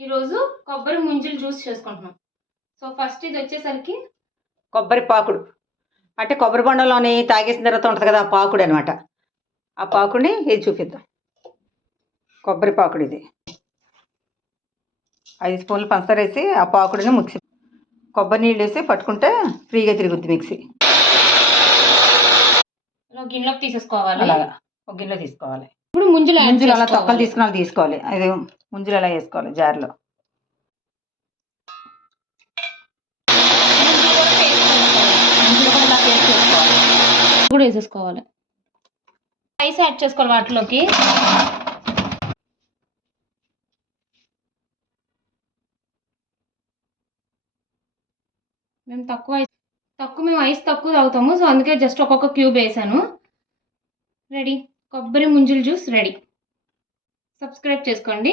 ఈరోజు కొబ్బరి ముంజులు జ్యూస్ చేసుకుంటున్నాం. సో ఫస్ట్ ఇది వచ్చేసరికి కొబ్బరి పాకుడు అంటే కొబ్బరి బొండంలోని తాగేసిన తర్వాత ఉంటుంది కదా, ఆ పాకుడు అనమాట. ఆ పాకుడిని ఇది చూపిద్దాం. కొబ్బరి పాకుడు ఇది 5 స్పూన్లు పంచదార వేసి ఆ పాకుడిని మిక్సీ, కొబ్బరి నీళ్ళు వేసి పట్టుకుంటే ఫ్రీగా తిరుగుద్ది మిక్సీ. గిన్నెలోకి తీసేసుకోవాలి. అలాగా ఒక గిన్నెలో తీసుకోవాలి. ఇప్పుడు ముంజులు అలా తొక్కలు తీసుకోవాలి. అది ముంజులు అలా వేసుకోవాలి జార్లో. కూడా వేసేసుకోవాలి. రైస్ యాడ్ చేసుకోవాలి వాటిలోకి. మేము మేము ఐస్ తక్కువ తాగుతాము, సో అందుకే జస్ట్ ఒక్కొక్క క్యూబ్ వేసాను. రెడీ, కొబ్బరి ముంజుల జ్యూస్ రెడీ. సబ్స్క్రైబ్ చేసుకోండి.